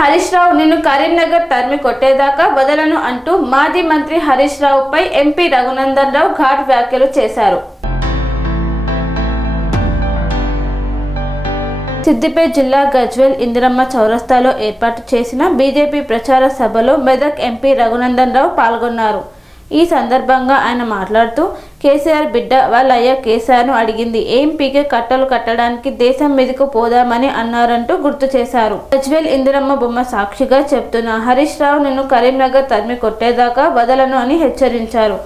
హరీష్ రావు నిన్ను కరీంనగర్ తరిమి కొట్టేదాకా వదలను అంటూ మాజీ మంత్రి హరీష్ రావుపై ఎంపీ రఘునందన్ రావు ఘాట్ వ్యాఖ్యలు చేశారు. సిద్దిపేట జిల్లా గజ్వేల్ ఇందిరమ్మ చౌరస్తాలో ఏర్పాటు చేసిన బీజేపీ ప్రచార సభలో మెదక్ ఎంపీ రఘునందన్ రావు పాల్గొన్నారు. ఈ సందర్భంగా ఆయన మాట్లాడుతూ కేసీఆర్ బిడ్డ వాళ్ళ అయ్య కేసీఆర్ను అడిగింది ఏం పీకే కట్టలు కట్టడానికి దేశం మీదకు పోదామని అన్నారంటూ గుర్తు చేశారు. గజ్వేల్ ఇందిరమ్మ బొమ్మ సాక్షిగా చెప్తున్న హరీష్ రావు నిన్ను కరీంనగర్ తరిమి కొట్టేదాకా వదలను అని హెచ్చరించారు.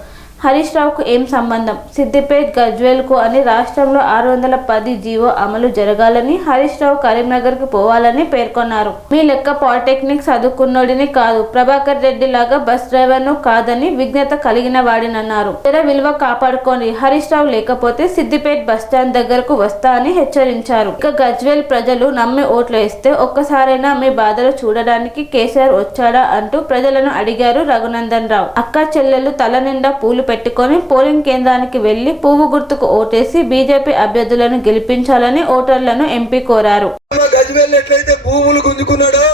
హరీష్ రావుకు ఏం సంబంధం? సిద్దిపేట గజ్వేల్కు అని రాష్ట్రంలో 610 జీవో అమలు జరగాలని హరీష్ రావు కరీంనగర్కి పోవాలని పేర్కొన్నారు. మీ లెక్క పాలిటెక్నిక్ చదువుకున్నోడిని కాదు, ప్రభాకర్ రెడ్డి లాగా బస్ డ్రైవర్ను కాదని విజ్ఞత కలిగిన వాడినన్నారు. జర విలువ కాపాడుకోండి, హరీష్ రావు లేకపోతే సిద్దిపేట బస్టాండ్ దగ్గరకు వస్తా అని హెచ్చరించారు. ఇక గజ్వేల్ ప్రజలు నమ్మి ఓట్లు వేస్తే ఒక్కసారైనా మీ బాధలు చూడడానికి కేసీఆర్ వచ్చాడా అంటూ ప్రజలను అడిగారు రఘునందన్ రావు. అక్క చెల్లెలు తల నిండా పూలు పెట్టుకొని పోలింగ్ కేంద్రానికి వెళ్లి పువ్వు గుర్తుకు ఓటేసి బీజేపీ అభ్యర్థులను గెలిపించాలని ఓటర్లను ఎంపీ కోరారు. గజ్వేల్ ఎట్లయితే భూములు గుంజుకున్నాడో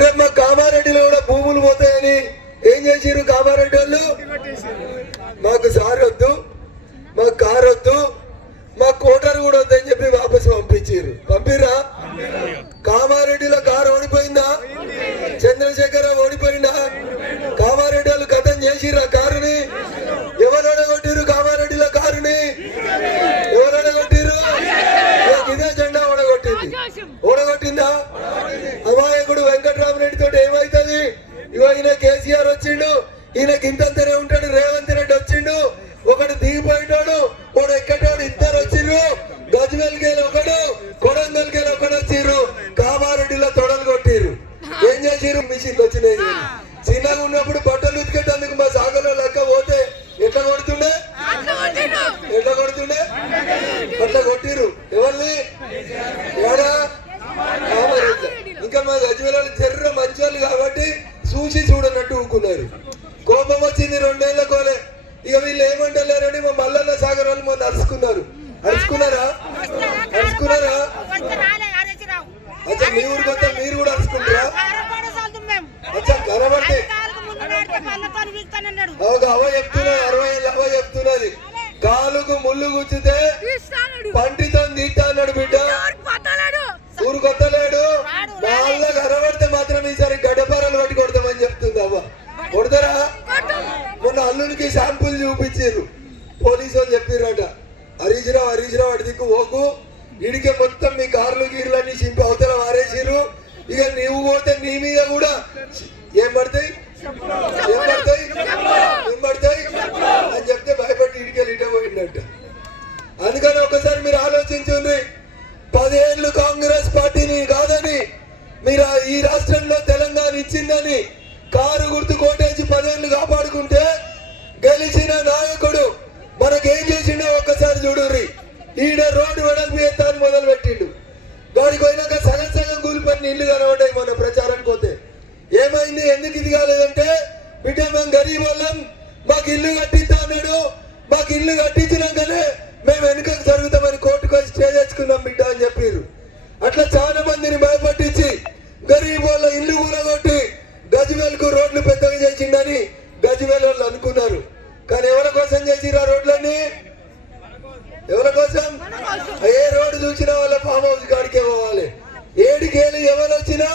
రేపు మా కామారెడ్డిలో కూడా భూములు పోతాయని ఏం చేసిరు కామారెడ్డి వాళ్ళు? మాకు సార్ వద్దు, మాకు కారు వద్దు, మా కోటర్ కూడా వద్దని చెప్పి వాపసు పంపిరా. కామారెడ్డిలో కారు ఓడిపోయిందా? చంద్రశేఖర ఓడిపోయిందా? కామారెడ్డి వాళ్ళు కథం చేసిరా కారుని? ఎవరు ఓడగొట్టిరు కామారెడ్డిలో కారుని? ఎవరు ఓడగొట్టిరు? ఇదే జెండా ఓడగొట్టిందా? అమాయకుడు వెంకటరామరెడ్డి తోటి ఏమైతుంది? ఇగో ఈయన కేసీఆర్ వచ్చిండు, ఈయనకి ఇంతంతనే ఉంటాడు. రేవంత్ రెడ్డి వచ్చిండు, ఒకటి దిగిపోయినాడు, ఒకడు ఎక్కటాడు, ఇద్దరు వచ్చిర్రు. గజ్వేల్ గేలు ఒకడు, కొడంగల్ గేలు ఒకడు వచ్చిర్రు. కామారెడ్డిలో తొడలు కొట్టిర్రు. ఏం చేసిర్రు? మిషన్లు వచ్చినాయి. చిన్నగా ఉన్నప్పుడు బట్టలు ఉతికేటందుకు మా సాగలో లెక్క పోతే ఎట్లా కొడుతుండే? అట్లా కొట్టిర్రు. ఎవరిని? ఏడా? కామారెడ్డి. ఇంకా మా గజ్వేల్ చెర్ర మంచోళ్ళు కాబట్టి చూసి చూడనట్టు ఊకున్నారు. కోపం వచ్చింది 2 ఏళ్ల కోలే. ఇక వీళ్ళు ఏమంటలేరని మా మల్లన్న సాగర్ వాళ్ళు మొన్న అరుచుకున్నారా? అచ్చా మీ ఊరికి వస్తే మీరు కూడా అరుచుకుంటారా? అచ్చా కనబడితే అవ చెప్తున్నది 60 ఏళ్ళ అవ చెప్తున్నది కాలుకు ముళ్ళు గుచ్చితే పంటితో తీట్టా అన్నాడు బిడ్డ. ఊరు కొత్తలేడు. వాళ్ళ కనబడితే మాత్రం ఈసారి గడ్డపారలు పట్టి కొడతామని చెప్తుంది. అవ్వ కొడతారా? మొన్న అల్లునికి శాంపుల్ చూపించారు పోలీసు వాళ్ళు. చెప్పిర్రట హరీష్ రావు అడి దిక్కు పోకు, ఇడికే మొత్తం మీ కార్లు గీర్లన్నీ చింపి అవతల వారేసిరు. ఇక నీవు పోతే నీ మీద కూడా ఏం పడతాయి అని చెప్తే భయపడి ఇడికెళ్ళి ఇటే పోయిందట. అందుకని ఒకసారి మీరు ఆలోచించండి. 10 ఏళ్ళు కాంగ్రెస్ పార్టీని కాదని, మీరు ఈ రాష్ట్రంలో తెలంగాణ ఇచ్చిందని కారు గుర్తు కోటేసి 10 ఏళ్ళు కాపాడుకుంటే గెలిచిన నాయకుడు మనకేం చేసిండో ఒక్కసారి చూడుర్రి. ఈడ రోడ్డు వెడల్పు ఎత్తాన్ని మొదలు పెట్టిండు. గాడికి పోయినాక సగం కూలిపోయిన ఇల్లు కనబడ్డాయి. మన ప్రచారానికి పోతే ఏమైంది? ఎందుకు ఇది కాలేదంటే బిడ్డ మేము గరీబ్ వాళ్ళం, మాకు ఇల్లు కట్టిస్తా అన్నాడు. మాకు ఇల్లు కట్టించినాకనే మేము వెనుకకు జరుగుతామని కోర్టుకు వచ్చి స్టే తెచ్చుకున్నాం బిడ్డ అని చెప్పారు. అట్లా చాలా మందిని భయపట్టించి గరీబ్ వాళ్ళ ఇల్లు కూలగొట్టి గజ్వేల్ కు రోడ్లు పెద్దగా చేసిండని గజ్వేల్ వాళ్ళు అనుకున్నారు. కానీ ఎవరి కోసం చేసిరు ఆ రోడ్లన్నీ? ఎవరి కోసం? ఏ రోడ్డు చూసినా వాళ్ళ ఫామ్ హౌస్ కాడికే పోవాలి. ఏడికేళ్ళు ఎవరు వచ్చినా,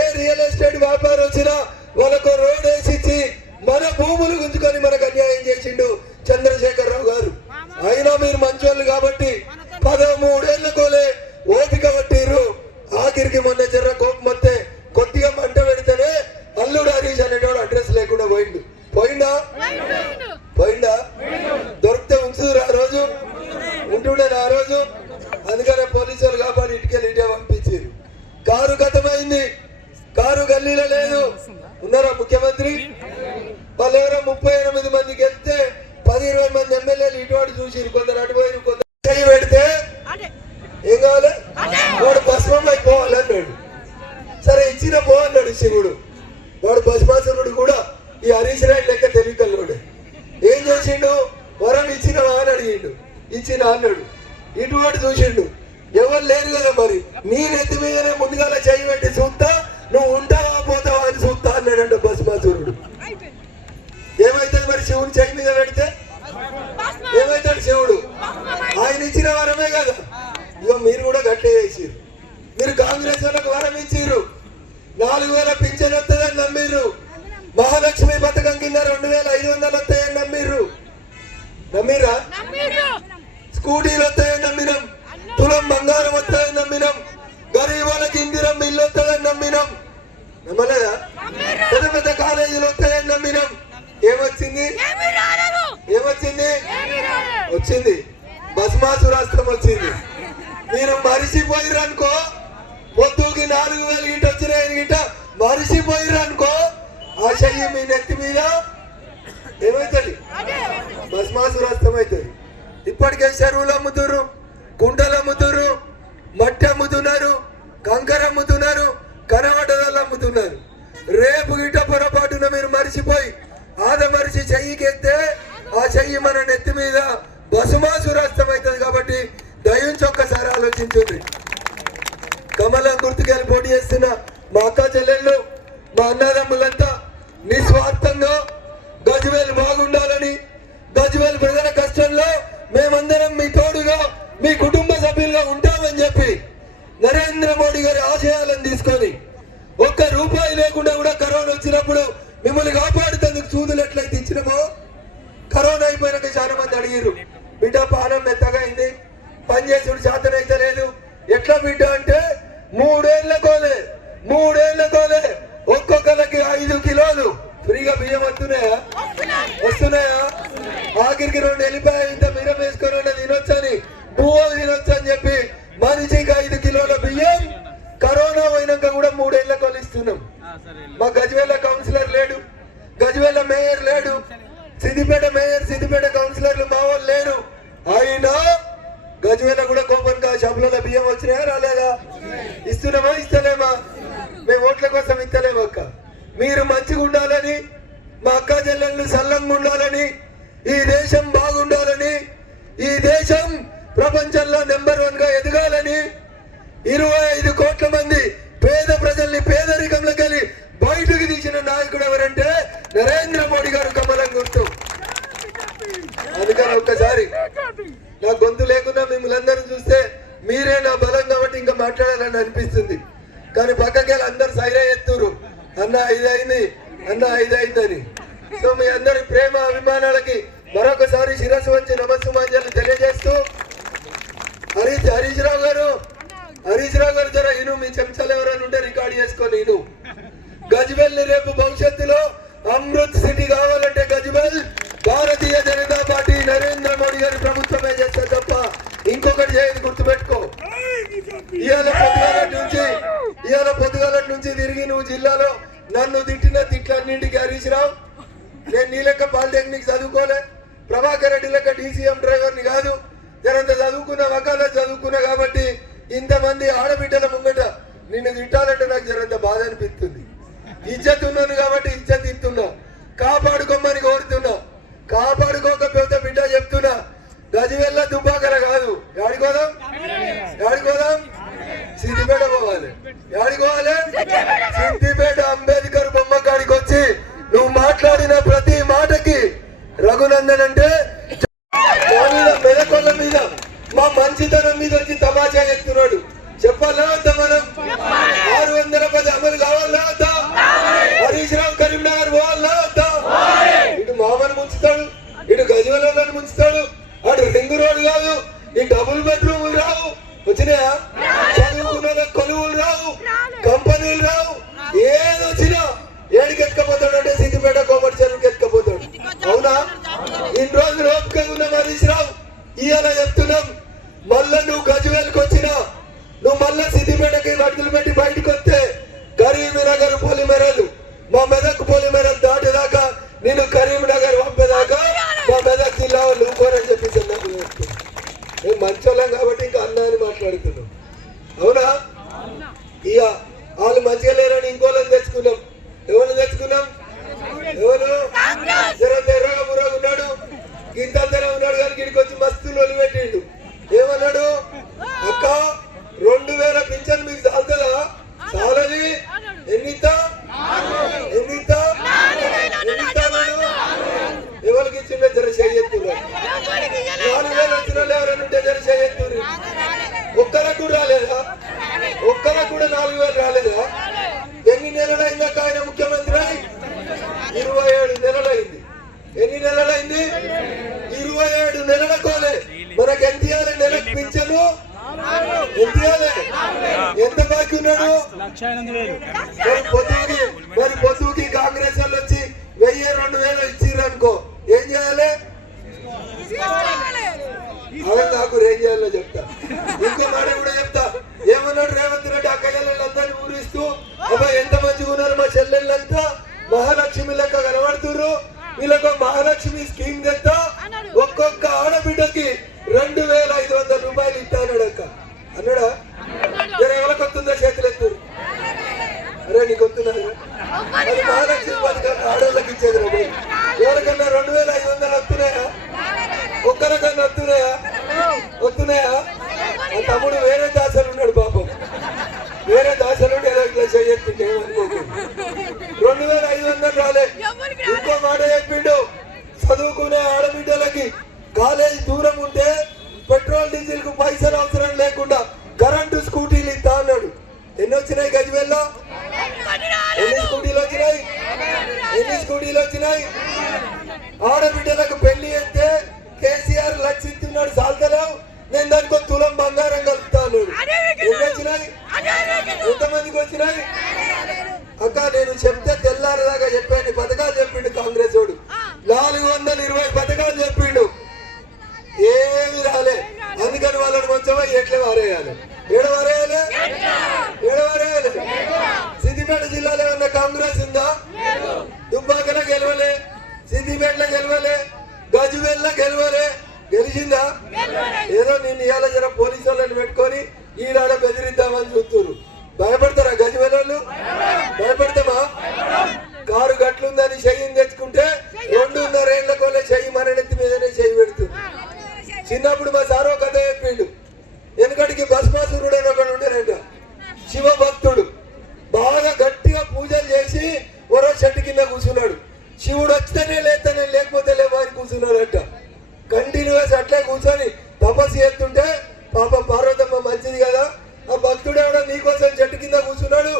ఏ రియల్ ఎస్టేట్ వ్యాపారం వచ్చినా వాళ్ళకు రోడ్ వేసిచ్చి మన భూములు గుంజుకొని మనకు అన్యాయం చేసిండు చంద్రశేఖర్ రావు గారు. అయినా మీరు మంచోళ్ళు కాబట్టి 13 ఏళ్ల కోలే ఓపిక పట్టిర్రు. ఆఖరికి మొన్న జర్ర కోపం వస్తే కొద్దిగా మంట పెడితేనే అల్లుడు హరీష్ అనేటోడు అడ్రస్ లేకుండా పోయిండా? దొరికితే ఉంచుదురు? ఆ రోజు ఉంటుండేనా? ఆ రోజు అందుకనే పోలీసు వాళ్ళు కాబట్టి ఇటుకెళ్ళి ఇటే పంపించారు. కారు గతమైంది, కారు గల్లీలో లేదు. ఉన్నారా ముఖ్యమంత్రి? వాళ్ళు ఎవరో 38 మందికి వెళ్తే 10-20 మంది ఎమ్మెల్యేలు ఇటువంటి చూసిరు. కొందరు అటు పోయి కొందరు చెయ్యి పెడితే ఏం కావాలి? వాడు భస్మం అయిపోవాలన్నాడు. సరే ఇచ్చిన పో అన్నాడు శివుడు. వాడు భస్మాసురుడు కూడా ఈ హరీష్ రావు లెక్క తెలివికల్లోడే. ఏం చేసిండు? వరం ఇచ్చినవా అని అడిగిండు. ఇచ్చిన అన్నాడు. ఇటువంటి చూసిండు. ఎవరు లేరు కదా మరి, నీ నెత్తి మీదనే ముందుగా చెయ్యి పెట్టి చూస్తా నువ్వు ఉంటావా పోతావా అని చూస్తా అన్నాడంట భస్మాసురుడు. ఏమైతుంది మరి శివుని చెయ్యి మీద పెడితే ఏమైతాడు శివుడు? ఆయన ఇచ్చిన వరమే కదా. ఇక మీరు కూడా గట్టే చేసిర్రు. మీరు కాంగ్రెస్ వాళ్ళకు వరం ఇచ్చిర్రు, 4000 పింఛన్ వస్తుందని నమ్మిర్రు. మహాలక్ష్మి పథకం కింద 2500 వస్తాయని నమ్మిర్రు. నమ్మిరా? స్కూటీలు వస్తాయని నమ్మినాం, తులం బంగారం వస్తాయని నమ్మినాం, గరీబ్ వాళ్ళకి ఇందిరం ఇల్లు వస్తుందని నమ్మినాం. నమ్మలేదా? పెద్ద పెద్ద కాలేజీలు వస్తాయని నమ్మినాం. ఏమొచ్చింది? ఏమొచ్చింది? వచ్చింది భస్మాసురాస్త్రం వచ్చింది. మీరు మరిసిపోయిర్రు అనుకో, పొద్దుకి 4000 గిట్ట వచ్చినాయని గిట్ట మరిసిపోయిర్రు అనుకో, ఆ చెయ్యి మీ నెత్తి మీద ఏమవుతుంది? భస్మాసురాస్త్రం అవుతుంది. ఇప్పటికే చెరువులు అమ్ముతున్నారు, కుంటలు అమ్ముతున్నారు, మట్టి అమ్ముతున్నారు, కంకర అమ్ముతున్నారు, కనవటదలు అమ్ముతున్నారు. రేపు గిట్ట పొరపాటున మీరు మరిసిపోయి ఆదమరిచి చెయ్యికెత్తే ఆ చెయ్యి మన నెత్తి మీద భస్మాసురాస్త్రం అవుతుంది. కాబట్టి దయించి ఒక్కసారి ఆలోచించుంది. కమలం గుర్తుకెళ్ళి పోటీ చేస్తున్న మా అక్క చెల్లెళ్ళు, మా అన్నదమ్ములంతా నిస్వార్థంగా గజ్వేల్ బాగుండాలని, గజ్వేల్ ప్రజల కష్టంలో మేమందరం మీ తోడుగా మీ కుటుంబ సభ్యులుగా ఉంటామని చెప్పి నరేంద్ర మోడీ గారి ఆశయాలను తీసుకొని ₹1 లేకుండా కూడా కరోనా వచ్చినప్పుడు మిమ్మల్ని కాపాడుతందుకు సూదులు ఎట్లయితే ఇచ్చినామో, కరోనా అయిపోయినాక చాలా మంది అడిగిరు, బిడ్డ పానం మెత్తగా అయింది, పనిచేసుడు చేతనైతే లేదు, ఎట్లా బిడ్డ అంటే 3 ఏళ్ల కోలే ఒక్కొక్కరికి 5 కిలోలు ఫ్రీగా బియ్యం వస్తున్నాయా? ఆఖరికి 2 ఎల్లిపాయ ఇంత మిరం వేసుకొని తినొచ్చని, పువ్వు తినొచ్చు అని చెప్పి మనిషికి 5 కిలోల బియ్యం కరోనా పోయినాక కూడా 3 ఏళ్ల కోలు ఇస్తున్నాం. మా గజ్వేల్ కౌన్సిలర్ లేడు, గజ్వేల్ మేయర్ లేడు, సిద్దిపేట మేయర్ సిద్దిపేట కౌన్సిలర్లు మా వాళ్ళు లేరు. అయినా గజ్వేల్ కూడా కోపంగా షాపులలో బియ్యం వచ్చినాయా రాలేదా? ఇస్తున్నామా ఇస్తలేమా? మేము ఓట్ల కోసం ఇస్తలేము అక్క. మీరు మంచిగా ఉండాలని, మా అక్క చెల్లెళ్ళు సల్లంగా ఉండాలని, ఈ దేశం బాగుండాలని, ఈ దేశం ప్రపంచంలో నెంబర్ 1 గా ఎదగాలని 25 కోట్ల మంది పేద ప్రజల్ని పేదరికంలోకి వెళ్ళి బయటకు తీసిన నాయకుడు ఎవరంటే నరేంద్ర మోడీ గారు. కమలం గుర్తు. అందుకని ఒక్కసారి నా గొంతు లేకుండా మిమ్మల్ని అందరూ చూస్తే మీరే నా బలం కాబట్టి ఇంకా మాట్లాడాలని అనిపిస్తుంది. కానీ పక్కకెళ్ళి అందరు సైరా ఎత్తురు, అన్న 5 అయింది, అన్న 5 అయిందని. సో మీ అందరి ప్రేమ అభిమానాలకి మరొకసారి శిరస్సు వంచి నమస్సుమాంజలు తెలియజేస్తూ, హరీష్ రావు గారు జర ఇను, మీ చెంచాలు ఎవరైనా ఉంటే రికార్డ్ చేసుకొని ఇను. గజ్వేల్ ని రేపు భవిష్యత్తులో అమృత్ సిటీ కావాలంటే గజ్వేల్ భారతీయ జనతా పార్టీ నరేంద్ర మోడీ గారి ప్రభుత్వమే చేస్తే తప్ప ఇంకొకటి చేయదు, గుర్తుపెట్టుకో. ఇవాళ పొద్దుగాల నుంచి తిరిగి నువ్వు జిల్లాలో నన్ను తిట్టిన తిట్లన్నింటికి హరీష్ రావు, నేను నీ లెక్క పాలిటెక్నిక్ చదువుకోలే, ప్రభాకర్ రెడ్డి లెక్క DCM డ్రైవర్ని కాదు, జరంత చదువుకున్న వకాల చదువుకున్నా కాబట్టి ఇంతమంది ఆడబిడ్డల ముంగట నిన్ను తిట్టాలంటే నాకు జరంత బాధ అనిపిస్తుంది. ఇజ్జత్ ఉన్నాను కాబట్టి ఇజ్జత్ ఇస్తున్నా, కాపాడుకోమని కోరుతున్నా. కాపాడుకోకపోతే బిడ్డ చెప్తున్నా, గజ్వేల్ దుబ్బాకల కాదు, యాడికోదాం సిద్దిపేట పోవాలి. యాడికోవాలి? సిద్దిపేట అంబేద్కర్ బొమ్మ కాడికి వచ్చి నువ్వు మాట్లాడిన ప్రతి మాటకి రఘునందన్ అంటే మెదకొల్ల మీద మా మంచితనం మీద వచ్చి తమాషా ఎత్తున్నాడు. చెప్పాలా వద్దా? మనం 610 అమలు కావాలా వద్దా? హరీష్ రావు కరీంనగర్ పోవాలా వద్దా? ఇటు మామని ముంచుతాడు, ఇటు గజ్వేల్ ముంచుతాడు, అటు రింగ్ రోడ్ కాదు, ఈ డబుల్ బెడ్రూములు రావు, వచ్చినాయా? చదువుకున్న కొలువులు రావు, కంపెనీలు రావు, ఏది వచ్చినా ఏడికి ఎత్తుకపోతాడు అంటే సిద్దిపేట కోమటి చెరువుకి ఎత్తుకపోతాడు. అవునా? ఇన్ని రోజులు ఓపిక ఉన్న హరీష్ రావు ఇవాళ చెప్తున్నాం, మళ్ళా నువ్వు గజ్వేల్కి వచ్చినా, నువ్వు మళ్ళా సిద్దిపేటకి అడుగులు పెట్టి బయటకు వస్తే కరీంనగర్ పొలిమేరలు, మా మెదక్ పొలిమేరలు దాటేదాకా నేను కరీంనగర్ పంపేదాకా మా మెదక్ జిల్లా వాళ్ళు ఊరుకోరని చెప్పి మేము మంచోళ్ళం కాబట్టి ఇంకా అన్న అని మాట్లాడుతున్నాం. అవునా? ఇక వాళ్ళు మంచిగా లేరని ఇంకోళ్ళని తెచ్చుకున్నాం. ఎవరు తెచ్చుకున్నాం? ఎవరు? ఎర్రగా మురగా ఉన్నాడు, గింతంతనే ఉన్నాడు, కానీ గిడికి వచ్చి మస్తు లొలి పెట్టిండు. ఏమన్నాడు? అక్క 2000 పింఛన్ మీకు చాలుతుందా? ఎంత ఇవ్వాలి? ఎంత బాకీ ఉన్నాడు? మరి పొద్దుకి కాంగ్రెస్ వాళ్ళు వచ్చి 1000-2000 ఇచ్చిర్రు అనుకో, ఏం చేయాలి? అవి నాకు ఏం చేయాలో చెప్తా. ఇంకో మాట కూడా చెప్తా. ఏమన్నాడు రేవంత్ రెడ్డి? అక్కయ్యలందరినీ ఊరిస్తూ అబ్బా ఎంత మంచిగా ఉన్నారు మా చెల్లెళ్ళంతా, మహాలక్ష్మి లెక్క కనబడుతుర్రు, వీళ్ళకు మహాలక్ష్మి స్కీమ్ తెస్తా, ఒక్కొక్క ఆడబిడ్డకి 2500 రూపాయలు ఇస్తాడు అక్క అన్నాడా? ఎవరికి వస్తుందో చేతులు ఎత్తురు. అరే నీకు వస్తున్నా? అది మహాలక్ష్మి పథకాన్ని ఆడవాళ్ళకి ఇచ్చేది రా. ఎవరికన్నా 2500 వస్తున్నాయా? ఒక్కరికన్నా వస్తున్నాయా? ఆ తమ్ముడు వేరే దాసలు ఉన్నాడు పాపం, వేరే దాసలు ఇట్లా చేయొచ్చింది, ఏమనుకోకు. 2500 రాలే. ఇంకో మాట చెప్పిండు, చదువుకునే ఆడబిడ్డలకి కాలేజీ దూరం ఉంటే పెట్రోల్ డీజిల్ కు పైసలు అవసరం లేకుండా కరెంటు స్కూటీలు ఇస్తా అన్నాడు. ఎన్ని వచ్చినాయి గజ్వేల్లో? ఎన్ని స్కూటీలు వచ్చినాయి? ఆడబిడ్డలకు పెళ్లి అయితే కేసీఆర్ లక్ష ఇస్తున్నాడు, సాల్తలేవు, నేను దానికి తులం బంగారం కలుపుతా అన్నాడు. ఎన్ని వచ్చినాయి? ఎంతమందికి వచ్చినాయి? అక్క నేను చెప్తే తెల్లారదాకా చెప్పాను, పథకాలు చెప్పిండు కాంగ్రెస్ వాడు. 420 పథకాలు చెప్పిండు, ఏమి రాలే. అందుకని వాళ్ళని కొంచెం ఎట్లా వారేయాలి? ఏడవారేయాలి. సిద్దిపేట జిల్లాలో ఏమన్నా కాంగ్రెస్ ఉందా? దుబ్బాకన గెలవలే, సిద్దిపేటలో గెలవలే, గజ్వేల్లో గెలవలే. గెలిచిందా? ఏదో నేను ఇవాళ జర పోలీసు వాళ్ళని పెట్టుకొని ఈనాడ బెదిరిద్దామని చూస్తున్నారు. భయపడతారా గజ్వేల్ వాళ్ళు? భయపడతామా? కారు గట్లుందని చెయ్యిని తెచ్చుకుంటే 2.5 ఏళ్ల కొలే చెయ్యి మనెత్తి మీదనే చెయ్యి పెడుతుంది. చిన్నప్పుడు మా సారో కథ చెప్పిండు. వెనకటికి భస్మాసురుడు అని ఒకడు ఉండేనంట, శివభక్తుడు. బాగా గట్టిగా పూజలు చేసి ఒరో చెట్టు కింద కూర్చున్నాడు. శివుడు వస్తేనే లేస్తానే, లేకపోతే లేవా అని కూర్చున్నాడంట. కంటిన్యూస్ అట్లే కూర్చొని తపస్సు చేస్తుంటే పాపం పార్వతమ్మ మంచిది కదా, ఆ భక్తుడు ఎవడో నీకోసం చెట్టు కింద కూర్చున్నాడు,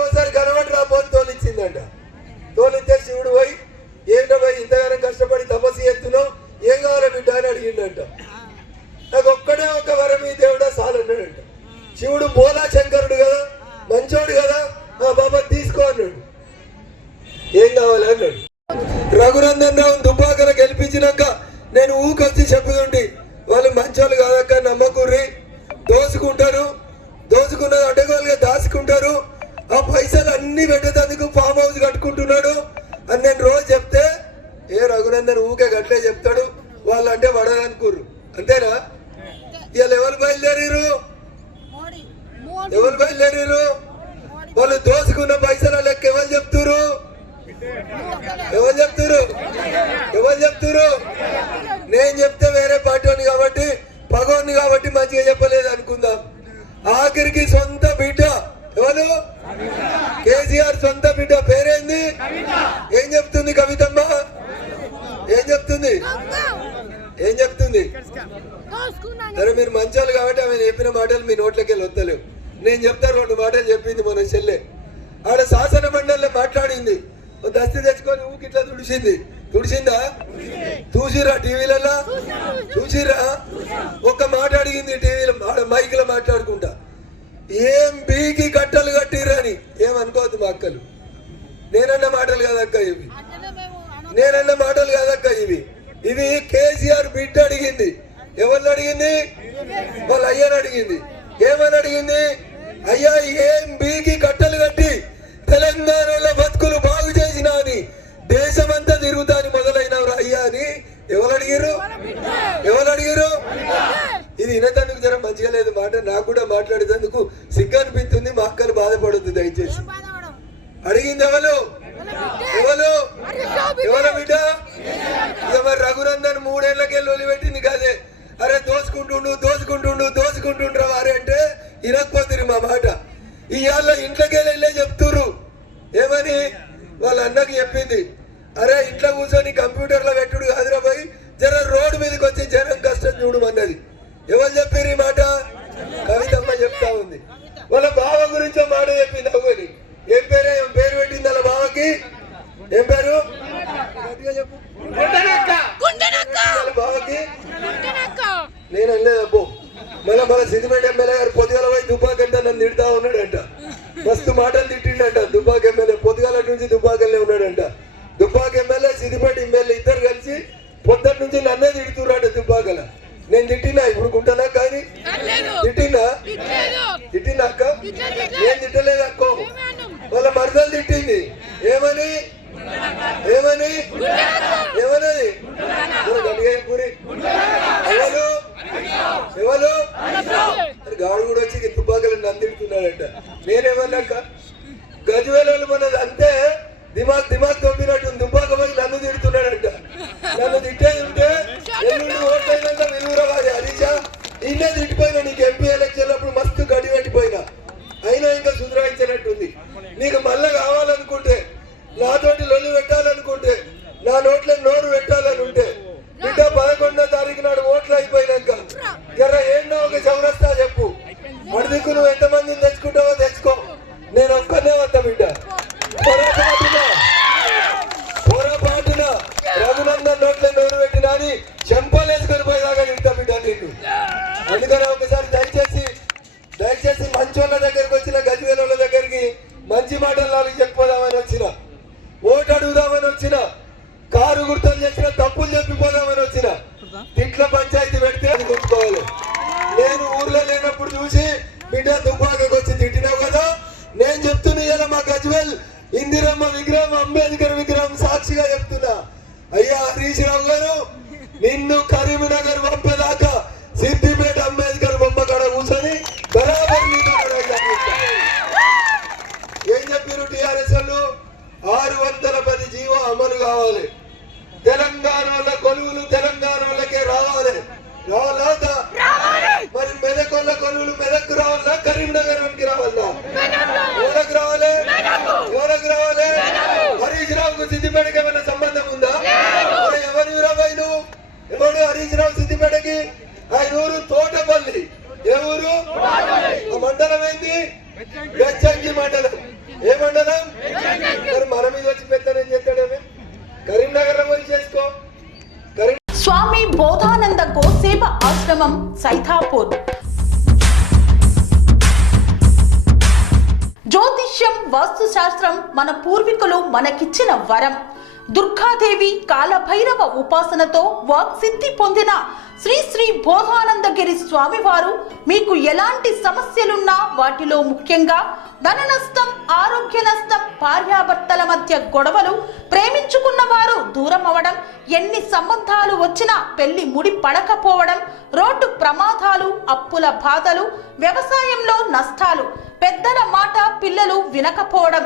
ఒకసారి కనబడి రాబోని తోలిచ్చిందంట. తోలిస్తే శివుడు పోయి ఏంటో పోయి ఇంతగానో కష్టపడి తపస్సు చేస్తున్నావు, ఏం కావాలో బిడ్డ అని అడిగిండంట. నాకు ఒక్కడే ఒక వరం ఈ దేవుడా సాలన్నాడంట. శివుడు బోలా శంకరుడు కదా, మంచోడు కదా, ఆ బాబా తీసుకో అన్నాడు. ఏం కావాలి అన్నాడు. రఘునందన్ రావు దుబ్బాకన గెలిపించినాక నేను ఊకొచ్చి చెప్పుతుంటే వాళ్ళు మంచోళ్ళు కాదక్క, నమ్మకూర్రి, దోసుకుంటారు, దోసుకున్నది అడ్డగోలుగా దాచుకుంటారు, ఆ పైసలు అన్ని పెట్టేందుకు ఫామ్ హౌస్ కట్టుకుంటున్నాడు అని నేను రోజు చెప్తే, ఏ రఘునందన్ ఊకే గట్లే చెప్తాడు, వాళ్ళు అంటే పడదనుకోరు. అంతేనా? ఇవాళ ఎవరు బయలుదేరారు? వాళ్ళు దోసుకున్న పైసల లెక్క ఎవరు చెప్తురు? నేను చెప్తే వేరే పార్టీ కాబట్టి పగోని కాబట్టి మంచిగా చెప్పలేదు అనుకుందాం. ఆఖరికి సొంత బిడ్డ ఎవరు? కేసీఆర్ సొంత బిడ్డ పేరేంది? ఏం చెప్తుంది కవితమ్మ? ఏం చెప్తుంది? సరే మీరు మంచోళ్ళు కాబట్టి ఆమె చెప్పిన మాటలు మీ నోట్లోకి వెళ్ళి వస్తలేవు. నేను చెప్తా 2 మాటలు చెప్పింది మన చెల్లె. ఆడ శాసన మండలిలో మాట్లాడింది, దస్తి తెచ్చుకొని ఊకి ఇట్లా తుడిచిందా? చూసిరా టీవీలలో? చూసిరా? ఒక్క మాట అడిగింది టీవీలో, మైక్ లో మాట్లాడుకుంటా, ఏం బీకి కట్టలు కట్టిరని. ఏమనుకోవద్దు మా అక్కలు, నేనన్న మాటలు కాదక్క ఇవి, ఇవి కేసీఆర్ బిడ్డ అడిగింది. ఎవరిని అడిగింది? వాళ్ళ అయ్యని అడిగింది. ఏమని అడిగింది? అయ్యా ఏం బీకి కట్టలు కట్టి తెలంగాణలో బతుకులు బాగు చేసినా అని దేశమంతా తిరుగుతా అని మొదలైనవరా అయ్యా అని ఎవరు అడిగారు? ఇది వినేందుకు జర మంచిగా లేదు మాట, నాకు కూడా మాట్లాడేందుకు సిగ్గు అనిపిస్తుంది. మా అక్కలు బాధపడద్దు దయచేసి. అడిగింది ఎవరు బిడ్డ? ఇక మరి రఘునందన్ 3 ఏళ్లకెళ్ళి వదిలిపెట్టింది కదే, అరే దోసుకుంటుండ్రా వారే అంటే ఇనకపోతుంది మా మాట. ఇవాళ ఇంట్లోకి వెళ్ళే చెప్తుర్రు. ఏమని? వాళ్ళ అన్నకి చెప్పింది, అరే ఇంట్లో కూర్చొని కంప్యూటర్లో పెట్టుడు కాదురా పోయి జర రోడ్డు మీదకి వచ్చి జనం కష్టం చూడమన్నది. ఎవరు చెప్పారు ఈ మాట? కవితమ్మ చెప్తా ఉంది. వాళ్ళ బావ గురించో మాట చెప్పింది. అవ్వని ఏం పేరు పెట్టింది వాళ్ళ బావకి? ఏం పేరు? చెప్పు. బావకి నేను అనలేదు అబ్బో, మళ్ళీ సిద్దిపేట సిద్దిపేట ఎమ్మెల్యే గారు పొద్దుగాల పోయి దుబ్బాకంట నన్ను తిడతా ఉన్నాడంట. మస్తు మాటలు తిట్టిండంట. దుబ్బాక ఎమ్మెల్యే పొద్దుగాల నుంచి దుబ్బాకల్లే ఉన్నాడంట. దుబ్బాక ఎమ్మెల్యే సిద్దిపేట ఎమ్మెల్యే ఇద్దరు కలిసి పొద్దున్న నుంచి నన్నే తిడుతున్నాడు దుబ్బాకల. నేను తిట్టినా ఇప్పుడు గుంటనా కానీ తిట్టినా అక్క, నేను తిట్టలేదు అక్క. వాళ్ళ మరదలు తిట్టింది. ఏమని ఏమని ఏమన్నది పూరి ఎవరు ఎవరు గాడు కూడా వచ్చి దుబ్బాకలు నన్ను తిడుతున్నాడంట. నేనేమన్నాక గజ్వేల్ మనది అంతే దిమాగ్ తొమ్మినట్టు దుబ్బాక పోయి నన్ను తిడుతున్నాడంట. నన్ను తిట్టేది ఉంటే ఎల్లుండి ఓట్లయినాక వెలుగురా వారి హరీషా నిన్నే తిట్టిపోయినా. నీకు ఎంపీ ఎలక్షన్ అప్పుడు మస్తు గడి పెట్టిపోయినా, అయినా ఇంకా సుధరాయించినట్టుంది. నీకు మళ్ళా కావాలనుకుంటే, నాతోటి లొల్లి పెట్టాలనుకుంటే, నా నోట్ల నోరు పెట్టాలని ఉంటే బిడ్డ 11వ తారీఖు నాడు ఓట్లు అయిపోయినాక జర ఏంటో ఒక చౌరస్తా చెప్పు. అడిదిక్కు నువ్వు ఎంతమందిని తెచ్చుకుంటావో తెచ్చుకో, నేను ఒక్కనే వద్దా బిడ్డ. పొరపాటున రఘునందన్ నోట్ల నోరు పెట్టినా అని చెంపలేసుకొని పోయేదాకా తింటా బిడ్డ నిన్ను. అందుకని ఒకసారి దయచేసి మంచోళ్ళ దగ్గరికి వచ్చిన గజ్వేల్ వాళ్ళ దగ్గరికి మంచి మాటలు నాలుగు చెప్పిపోదామని వచ్చిన, ఓటు అడుగుదామని వచ్చిన, కారు గుర్తులు చేసిన తప్పులు చెప్పిపోదామని వచ్చిన. తిట్ల పంచాయతీ పెడితే అది గుర్తుకోవాలి. నేను ఊర్లో లేనప్పుడు చూసి బిడ్డ దుబ్బాకకు వచ్చి తిట్టినావు కదా, నేను చెప్తున్నా ఇలా మా గజ్వేల్ ఇందిరమ్మ విగ్రహం అంబేద్కర్ విగ్రహం సాక్షిగా చెప్తున్నా. అయ్యా హరీష్ రావు గారు, నిన్ను కరీంనగర్ పంపేదాకా సిద్దిపేట అంబేద్కర్ బొమ్మ కాడ కూర్చొని బరాబర్ ఏం చెప్పారు టిఆర్ఎస్ వాళ్ళు? 610 జీవో అమలు కావాలి, తెలంగాణ వాళ్ళ కొలువులు తెలంగాణ వాళ్ళకే రావాలి. రావాలా? మరి మెదక్ వాళ్ళ కొలువులు మెదక్ రావాలా, కరీంనగర్ వానికి రావాలా? ఎవరికి రావాలి? ఎవరికి రావాలి? హరీష్ రావుకు సిద్దిపేటకి ఏమైనా సంబంధం ఉందా? ఎవరు వీరాబాయి నువ్వు? ఎవడు హరీష్ రావు సిద్దిపేటకి? ఆయన ఊరు తోటపల్లి. ఏ ఊరు? ఆ మండలం ఏంది? గజ్జంకి మండలం. ఏ మండలం? మరి మన మీద వచ్చి పెద్దనేం చేస్తాడేమే? కరీంనగర్ లో పోయి చేసుకో. స్వామి బోధానంద గోసేవ ఆశ్రమం సైథాపూర్. జ్యోతిష్యం, వాస్తుశాస్త్రం మన పూర్వీకులు మనకిచ్చిన వరం. దుర్గాదేవి, కాలభైరవ ఉపాసనతో వాక్సిద్ధి పొందిన శ్రీ శ్రీ బోధానందగిరి స్వామివారు మీకు ఎలాంటి సమస్యలున్నా, వాటిలో ముఖ్యంగా ధన నష్టం, ఆరోగ్య నష్టం, భార్యాభర్తల మధ్య గొడవలు, ప్రేమించుకున్న వారు దూరం అవడం, ఎన్ని సంబంధాలు వచ్చినా పెళ్లి ముడి పడకపోవడం, రోడ్డు ప్రమాదాలు, అప్పుల బాధలు, వ్యవసాయంలో నష్టాలు, పెద్దల మాట పిల్లలు వినకపోవడం,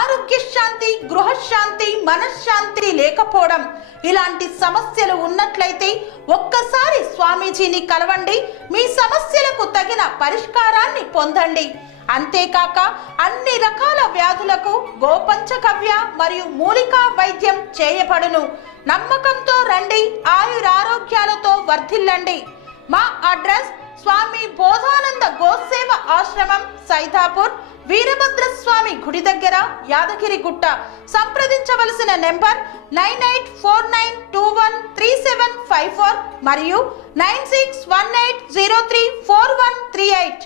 ఆరోగ్య శాంతి, గృహశాంతి, మనశ్శాంతి లేకపోవడం, ఇలాంటి సమస్యలు ఉన్నట్లయితే ఒక్కసారి స్వామీజీని కలవండి. మీ సమస్యలకు తగిన పరిష్కారాన్ని పొందండి. అంతేకాక అన్ని రకాల వ్యాధులకు గోపంచకవ్య మరియు మూలికా వైద్యం చేయబడును. నమ్మకంతో రండి, ఆయురారోగ్యాలతో వర్ధిల్లండి. మా అడ్రస్ స్వామి బోధానంద గోసేవ ఆశ్రమం సైథాపూర్, వీరభద్రస్వామి గుడి దగ్గర, యాదగిరిగుట్ట. సంప్రదించవలసిన నెంబర్ 9849213754 మరియు 9618034138.